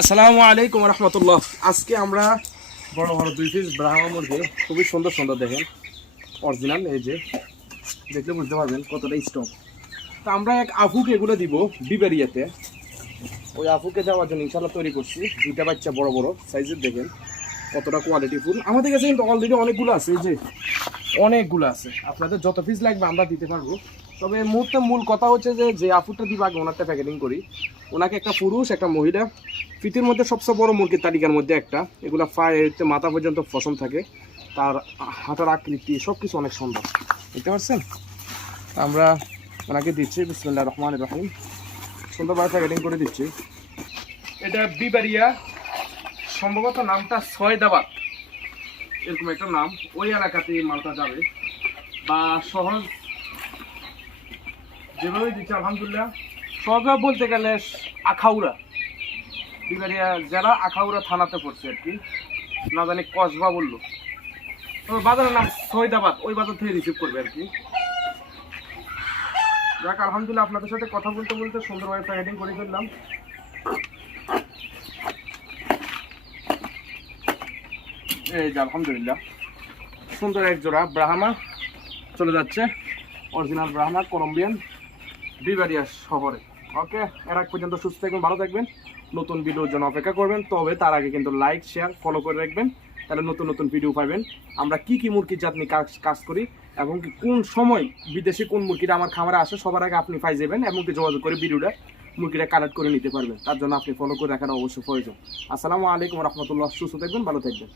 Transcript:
আসসালামু আলাইকুম রহমতুল্লাহ। আজকে আমরা বড় বড় 2 পিস ব্রাহ্মা মুরগি, খুবই সুন্দর সুন্দর, দেখেন অরিজিনাল, এই যে দেখলে বুঝতে পারবেন কতটা স্টক। তো আমরা এক আফুকে এগুলো দিব বিবেরিয়াতে, ওই আফুকে যাওয়ার জন্য ইনশাল্লাহ তৈরি করছি। 2টা বাচ্চা বড় বড় সাইজের, দেখেন কতটা কোয়ালিটিফুল। আমাদের কাছে কিন্তু অলরেডি অনেকগুলো আছে, এই যে অনেকগুলো আছে। আপনাদের যত পিস লাগবে আমরা দিতে পারবো। তবে এই মুহূর্তে মূল কথা হচ্ছে যে আফুটা দিব আগে ওনারটা প্যাকেটিং করি। ওনাকে একটা পুরুষ একটা মহিলা, ফিতের মধ্যে সবচেয়ে বড় মুরগির তালিকার মধ্যে একটা। এগুলো পায়ে মাথা পর্যন্ত পশম থাকে, তার হাঁটার আকৃতি সব কিছু অনেক সুন্দর, বুঝতে পারছেন। আমরা ওনাকে দিচ্ছি বিসমিল্লাহির রহমানির রহিম, সুন্দরভাবে প্যাকেটিং করে দিচ্ছি। এটা বিবারিয়া, সম্ভবত নামটা সয়দাবাদ, এরকম একটা নাম। ওই এলাকাতে মালটা যাবে, বা সহজ যেভাবে দিচ্ছে আলহামদুলিল্লাহ। সহজভাবে বলতে গেলে আখাউড়া, বিবারিয়া জেলা আখাউড়া থানাতে পড়ছে আর কি, না জানি কসবা বললো। তবে বাজারের নাম সৈদাবাদ, ওই বাজার থেকে রিসিভ করবে আর কি। যাক আলহামদুলিল্লাহ, আপনাদের সাথে কথা বলতে বলতে সুন্দরভাবে প্যাকেটিং করে ফেললাম। এই যে আলহামদুলিল্লাহ সুন্দর এক জোড়া ব্রাহ্মা চলে যাচ্ছে, অরিজিনাল ব্রাহ্মা কলম্বিয়ান, বিবারিয়া শহরে। ওকে, এর আগ পর্যন্ত সুস্থ থাকবেন, ভালো থাকবেন, নতুন ভিডিওর জন্য অপেক্ষা করবেন। তবে তার আগে কিন্তু লাইক শেয়ার ফলো করে রাখবেন, তাহলে নতুন নতুন ভিডিও পাবেন। আমরা কি কি মুরগির জাত নিয়ে কাজ করি এবং কি কোন সময় বিদেশে কোন মুরগিটা আমার খামারে আসে সবার আগে আপনি পাই যাবেন, এবং কি যোগাযোগ করে ভিডিওটা মুরগিটা কালেক্ট করে নিতে পারবেন। তার জন্য আপনি ফলো করে রাখাটা অবশ্যই প্রয়োজন। আসসালামু আলাইকুম রহমতুল্লাহ, সুস্থ থাকবেন, ভালো থাকবেন।